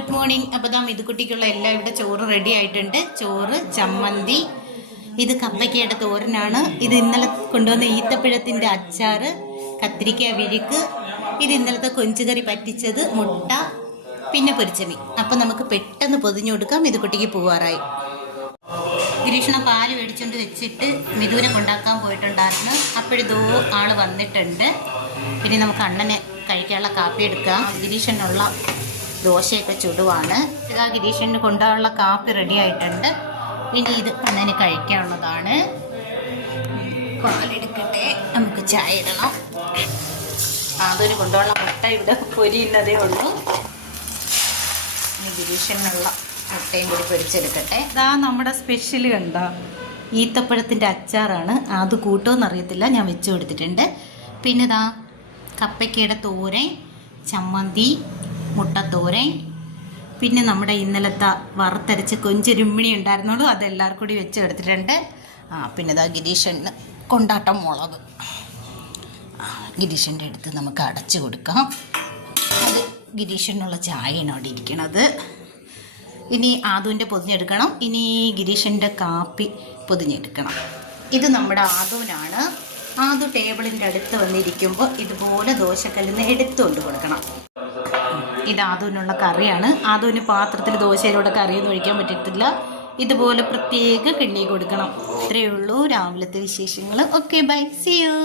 Good morning. അപ്പോൾ ദാ മിതുക്കുട്ടിക്കുള്ള എല്ലാം ഇവിടെ ചോറ് റെഡി ആയിട്ടുണ്ട്. ചോറ്, ചമ്മന്തി, ഇത് കപ്പയ്ക്കയുടെ തോരനാണ്, ഇത് ഇന്നലെ കൊണ്ടുവന്ന ഈത്തപ്പഴത്തിൻ്റെ അച്ചാർ, കത്തിരിക്ക വിഴുക്ക്, ഇത് ഇന്നലത്തെ കൊഞ്ചുകറി പറ്റിച്ചത്, മുട്ട, പിന്നെ പൊരിച്ചമീൻ. അപ്പം നമുക്ക് പെട്ടെന്ന് പൊതിഞ്ഞു കൊടുക്കാം. മിതുക്കുട്ടിക്ക് പോവാറായി. ഗിരീഷണ പാല് മേടിച്ചുകൊണ്ട് വെച്ചിട്ട് മിഥുവിനെ കൊണ്ടാക്കാൻ പോയിട്ടുണ്ടായിരുന്നു. അപ്പോഴിതോ ആള് വന്നിട്ടുണ്ട്. പിന്നെ നമുക്ക് അണ്ണനെ കഴിക്കാനുള്ള കാപ്പി എടുക്കാം. ഗിരീഷനുള്ള ദോശയൊക്കെ ചുടുവാണ്. ഇതാ ഗിരീഷന് കൊണ്ടുപോകാനുള്ള കാപ്പി റെഡി ആയിട്ടുണ്ട്. ഇനി ഇത് അണ്ണന് കഴിക്കാനുള്ളതാണ്. പാലെടുക്കട്ടെ, നമുക്ക് ചായ ഇടണം. അതൊരു കൊണ്ടുപോകാനുള്ള മുട്ട ഇവിടെ പൊരിയുന്നതേ ഉള്ളൂ. ഇനി ഗിരീഷനുള്ള മുട്ടയും കൂടി പൊരിച്ചെടുക്കട്ടെ. ഇതാ നമ്മുടെ സ്പെഷ്യൽ കണ്ട ഈത്തപ്പഴത്തിൻ്റെ അച്ചാറാണ്. അത് കൂട്ടുമെന്ന് അറിയത്തില്ല, ഞാൻ വെച്ച് കൊടുത്തിട്ടുണ്ട്. പിന്നെ ഇതാ കപ്പയ്ക്കയുടെ തോരൻ, ചമ്മന്തി, മുട്ടത്തോരൻ, പിന്നെ നമ്മുടെ ഇന്നലത്തെ വറുത്തരച്ച് കൊഞ്ചരുമ്മിണി ഉണ്ടായിരുന്നുള്ളൂ, അതെല്ലാവർക്കും കൂടി വെച്ച് എടുത്തിട്ടുണ്ട്. പിന്നെ ഇതാ ഗിരീഷന് കൊണ്ടാട്ടം മുളക്. ഗിരീഷൻ്റെ അടുത്ത് നമുക്ക് അടച്ചു കൊടുക്കാം. അത് ഗിരീഷനുള്ള ചായയാണ് അവിടെ ഇരിക്കണത്. ഇനി ആദുവിൻ്റെ പൊതിഞ്ഞെടുക്കണം. ഇനി ഗിരീഷൻ്റെ കാപ്പി പൊതിഞ്ഞെടുക്കണം. ഇത് നമ്മുടെ ആദുവിനാണ്. ആദു ടേബിളിൻ്റെ അടുത്ത് വന്നിരിക്കുമ്പോൾ ഇതുപോലെ ദോശക്കല്ലിന്ന് എടുത്തുകൊണ്ട് കൊടുക്കണം. ഇത് ആദുവിനുള്ള കറിയാണ്. ആദുവിന് പാത്രത്തിൽ ദോശയിലൂടെ കറിയൊന്നും ഒഴിക്കാൻ പറ്റത്തില്ല. ഇതുപോലെ പ്രത്യേക കിണ്ണി കൊടുക്കണം. ഇത്രയേ ഉള്ളൂ രാവിലത്തെ വിശേഷങ്ങൾ. Okay, bye, see U.